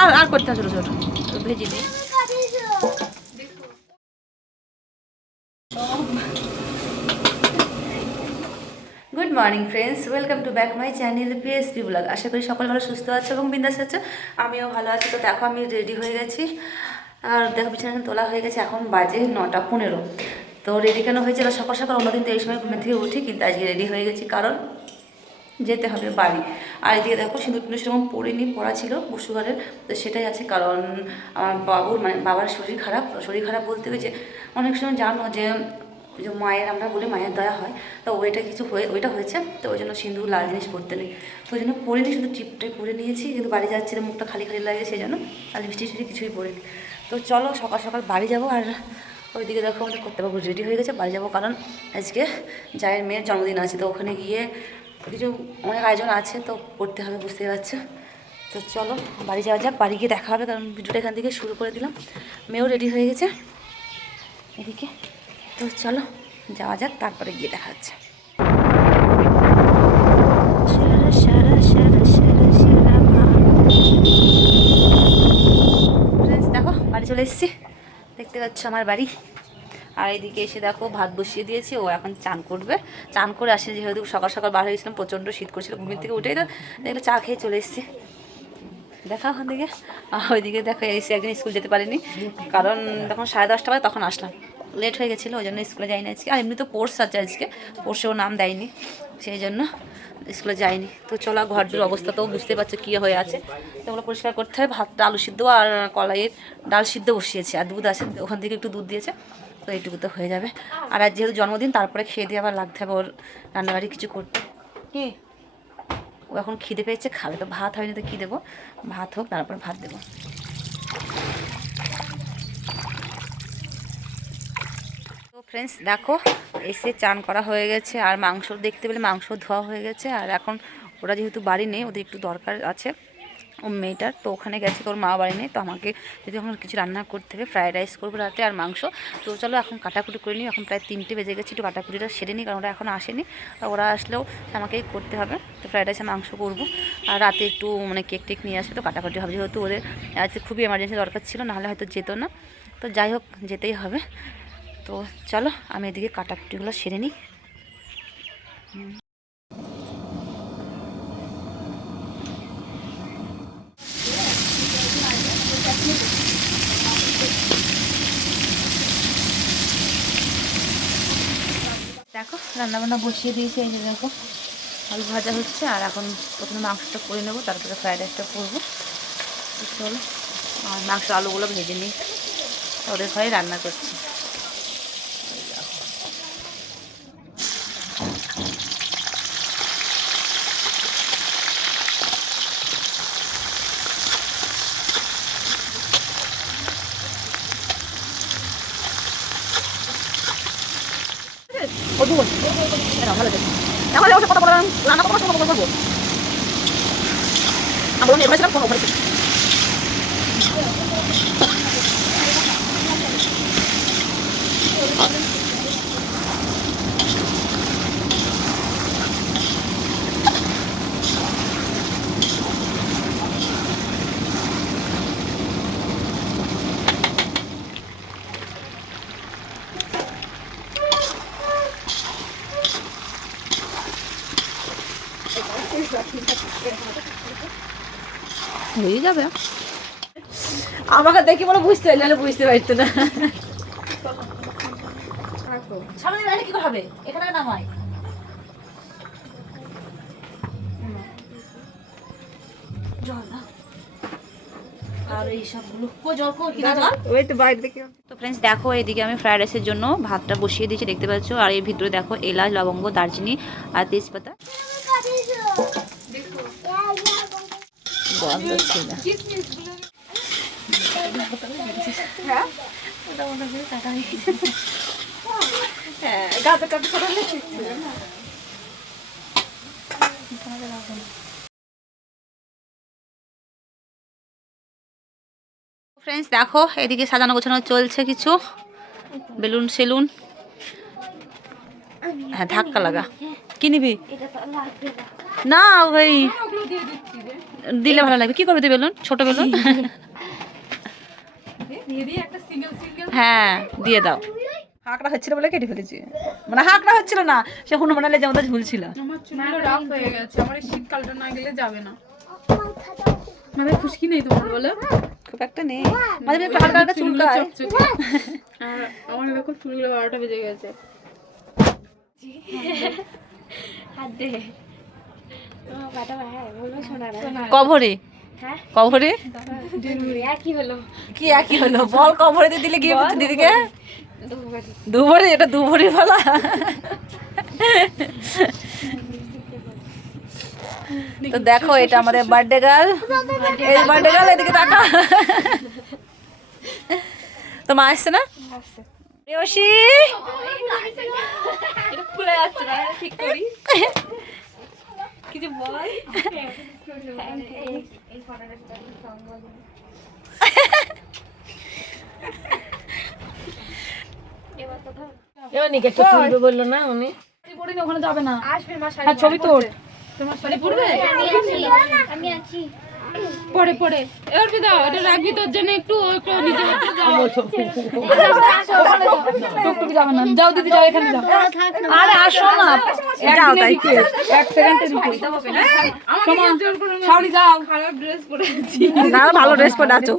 আর আর করতে হবে, ছোটো ছোটো ভেজে দিই। Good morning friends, welcome to back my channel PSP blog. আশা করি সকল ভালো সুস্থ আছে এবং বিন্দাস আছে, আমিও ভালো আছি। তো দেখো আমি রেডি হয়ে গেছি, আর দেখো বিছানা তোলা হয়ে গেছে, এখন বাজে 9:15। তো রেডি কেন হয়েছে? সকাল সকাল অন্যদিন তো এই সময় ঘুমে থেকে উঠি, কিন্তু আজকে রেডি হয়ে গেছি কারণ যেতে হবে বাড়ি। আর এদিকে দেখো সিঁদুর টিঁদুর সেরকম পড়িনি, পড়া ছিল পশুঘরের, তো সেটাই আছে। কারণ আমার বাবুর মানে বাবার শরীর খারাপ। শরীর খারাপ বলতে যে অনেক সময় জানো যে যে মায়ের, আমরা বলি মায়ের দয়া হয়, তো ওইটা কিছু ওইটা হয়েছে, তো ওই জন্য সিঁদুর লাল জিনিস পরতে নেই, তো ওই জন্য পরিনি, শুধু টিপটাই পরে নিয়েছি। কিন্তু বাড়ি যাচ্ছিলাম, মুখটা খালি খালি লাগে, সেই জন্য আর লিপস্টিক কিছুই পরিনি। তো চলো সকাল সকাল বাড়ি যাবো। আর ওইদিকে দেখো আমাদের করতে পারবো রেডি হয়ে গেছে, বাড়ি যাবো কারণ আজকে জায়ের মেয়ের জন্মদিন আছে, তো ওখানে গিয়ে কিছু অনেক আয়োজন আছে, তো করতে হবে, বুঝতে পারছো। তো চলো বাড়ি যাওয়া যাক, বাড়ি গিয়ে দেখা হবে, কারণ ভিডিওটা এখান থেকে শুরু করে দিলাম। মেয়েও রেডি হয়ে গেছে এদিকে, তো চলো যাওয়া যাক, তারপরে গিয়ে দেখা হচ্ছে। দেখো বাড়ি চলে এসেছি, দেখতে পাচ্ছ আমার বাড়ি। আর এইদিকে এসে দেখো ভাত বসিয়ে দিয়েছি, ও এখন চান করবে। চান করে আসে, যেহেতু সকাল সকাল বার হয়েছিলাম, প্রচণ্ড শীত করছিল, ঘুমের থেকে উঠেই তো দেখলে চা খেয়ে চলে এসেছি। দেখা ওখান থেকে। আর ওইদিকে দেখো এসে একদিন স্কুল যেতে পারিনি, কারণ তখন 10:30 বাজে, তখন আসলাম, লেট হয়ে গেছিলো, ওই জন্য স্কুলে যাইনি আজকে। আর এমনি তো পোর্স আছে আজকে, পোর্সেও নাম দেয়নি, সেই জন্য স্কুলে যাইনি। তো চলো, ঘরটির অবস্থা তো বুঝতে পারছো কী হয়ে আছে, তো ওগুলো পরিষ্কার করতে হয়। ভাতটা আলু সিদ্ধ আর কলাইয়ের ডাল সিদ্ধ বসিয়েছি, আর দুধ আছে, ওখান থেকে একটু দুধ দিয়েছে, তো এইটুকু তো হয়ে যাবে। আর আজ যেহেতু জন্মদিন, তারপরে খেয়ে দিয়ে আবার লাগতে হবে ওর রান্নাবাড়ি কিছু করতে। কি ও এখন খিদে পেয়েছে, খাবে, তো ভাত হয়নি তো কী দেবো, ভাত হোক তারপর ভাত দেবো। তো ফ্রেন্ডস দেখো এসে চান করা হয়ে গেছে, আর মাংস দেখতে পেলে মাংস ধোয়া হয়ে গেছে। আর এখন ওরা যেহেতু বাড়ি নেই, ওদের একটু দরকার আছে ও মেয়েটার, তো ওখানে গেছে, তোর মা বাড়ি নেই, তো আমাকে যদি এখন কিছু রান্না করতে হবে, ফ্রায়েড রাইস করবো রাতে আর মাংস। তো চলো এখন কাটাকুটি করে নিই, এখন প্রায় 3টে বেজে গেছে, একটু কাটাকুটিটা সেরে নিই, কারণ ওরা এখন আসেনি, ওরা আসলেও আমাকেই করতে হবে। তো ফ্রায়েড রাইস আর মাংস করবো, আর রাতে একটু মানে কেক টেক নিয়ে আসবে, তো কাটাকুটি হবে, যেহেতু ওদের আজকে খুবই এমার্জেন্সি দরকার ছিল, নাহলে হয়তো যেত না। তো যাই হোক, যেতেই হবে। তো চলো আমি এদিকে কাটাকুটিগুলো সেরে নিই। দেখো রান্নাবান্না বসিয়ে দিয়েছি, এই যে দেখো আলু ভাজা হচ্ছে, আর এখন প্রথমে মাংসটা করে নেবো, তারপরে ফ্রাইড রাইসটা করবো। চলো আর মাংস আলুগুলো ভেজে নিই, ওদের ঘরে রান্না করছি। ভালো দেখি এখন কথা বললাম, রান্না করার সময় করবো, আমি বললাম এবার ছিলাম কোনো ওখানে হয়ে যাবে। আমাকে দেখি বলে বুঝতে পারি, নাহলে বুঝতে পারতো না। সামনে রাখলে কি করে হবে, এখানে নামাই। আর এই সবগুলো তো ফ্রেন্ডস দেখো এদিকে আমি ফ্রাইড রাইসের জন্য ভাতটা বসিয়ে দিয়েছি, দেখতে পাচ্ছ। আর এর ভিতরে দেখো এলাচ, লবঙ্গ, দারচিনি আর তেজপাতা। ফ্রেন্ডস দেখো এদিকে সাজানো গোছানো চলছে, কিছু বেলুন সেলুন। হ্যাঁ ধাক্কা লাগা, কি নিবি? না ভাই দিলে ভালো লাগবে। কি করবে তুই বেলুন? ছোট বেলুন। হ্যাঁ দিয়ে দাও। হাঁকড়া হচ্ছিল বলে কেটে ফেলেছি, মানে হাঁকড়া হচ্ছিল না, সে হনুমানের লেজে মতো ঝুলছিল। আমার চুলগুলো রাফ হয়ে গেছে, আমার এই শীতকালটা না গেলে যাবে না। মাথায় খুশকি নেই তোমার বলো? খুব একটা নেই, মাঝে মাঝে একটু হালকা হালকা চুলকায়। আর আমার এরকম চুলগুলো 12টা বেজে গেছে। কভরে কভরে কি একই হলো বল, কভরে দিয়ে দিলে গিয়ে দিদিকে দুভরি, এটা দুভরি বলা। তো দেখো এটা আমাদের বার্থডে গার্ল, এই বার্থডে গার্ল এদিকে তাকা। তো মা আসছে না? প্রেয়সী খুলে যাচ্ছে না, ঠিক করি কিছু বল। বললো না উনি ওখানে যাবে না, ছবি তোর তোমার শাড়ি পরবে? আমি আছি পরে পরে এবার কি দাও, এটা রাখবি তোর জন্য একটু একটু নিজে হাতে যাও। টুকটুক যাবে না, যাও দিদি যাও, এখানে যাও। আরে আসো না যাও তাই এক সেকেন্ডে ঢুকে সমান শাড়ি যাও, খারাপ ড্রেস পরেছি না, ভালো ড্রেস পরে আছো।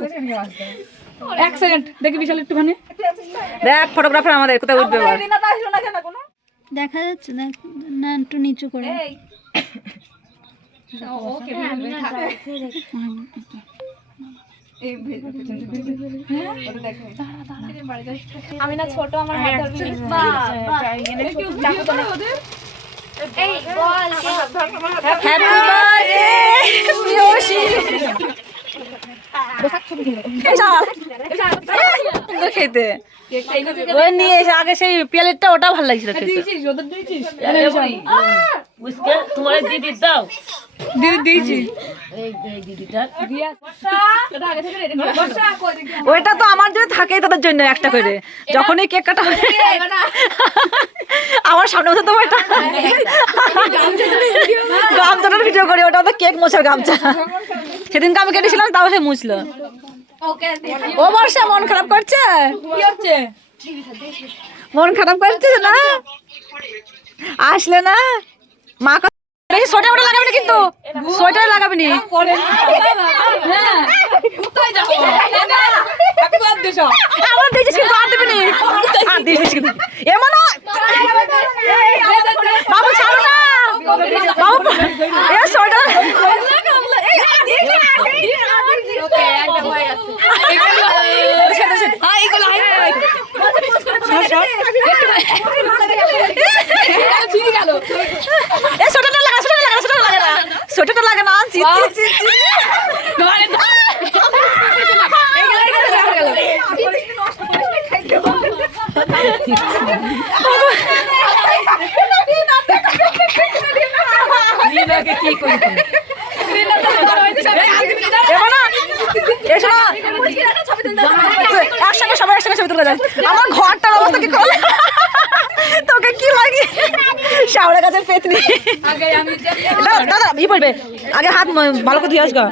এক সেকেন্ড দেখি বিশাল একটুখানি দেখ ফটোগ্রাফার আমাদের কোথায় উঠবে এবার। দেখা যাচ্ছে না, একটু নিচু করে আমি না ছোট, আমার হাত ধরবি হ্যাপি বার্থডে প্রিয়সী। সুন্দর খেতে, ওই নিয়ে এসে আগে সেই পেলেটটা, ওটা ভালো লাগছিল খেতে। তোমার দিদি দাও দিদি দিয়েছি। ওইটা তো আমার জন্য থাকেই, তাদের জন্য একটা করে যখনই কেক কাটা হয় আমার সামনে বসে তো ওইটা গামছাটার ভিডিও করি, ওটা তো কেক মোছার গামছা। সেদিনকে আমি কেটেছিলাম, তাও সে মুছলো। ও বর্ষা মন খারাপ করছে, মন খারাপ করছে না, আসলে না মা। সোয়েটার ওটা লাগাবি না কিন্তু, সোয়েটার লাগাবি নি। আমার দিয়েছিস কিন্তু আর দিবি নি, আর দিয়েছিস কিন্তু এমন বাবু ছাড়ো না বাবু, এ সোয়েটার সোয়েটারটা লাগে না, একসঙ্গে সবাই একসঙ্গে ছবি তুলে যায়। আমার ঘরটার অবস্থা কি করলে, তোকে কি লাগে শাওড়া গাছের পেতনি। দাদা ই বলবে আগে হাত ভালো করে ধুয়ে আসগা।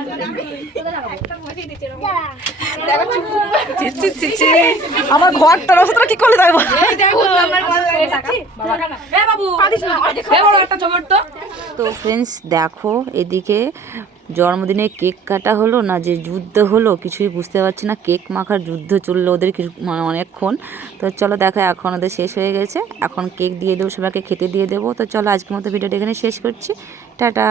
আমার ঘরটার অবস্থা কি করলে দেখবো। তো ফ্রেন্ডস দেখো, এদিকে জন্মদিনে কেক কাটা হলো না, যে যুদ্ধ হলো কিছুই বুঝতে পারছি না। কেক মাখার যুদ্ধ চললো ওদের অনেকক্ষণ। তো চলো দেখো, এখন ওদের শেষ হয়ে গেছে, এখন কেক দিয়ে দেবো, সবাইকে খেতে দিয়ে দেবো। তো চলো আজকের মতো ভিডিওটা এখানে শেষ করছি, টাটা।